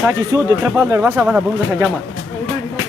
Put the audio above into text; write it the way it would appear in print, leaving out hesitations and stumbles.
Sachi siu de trepal vasă bun să geama.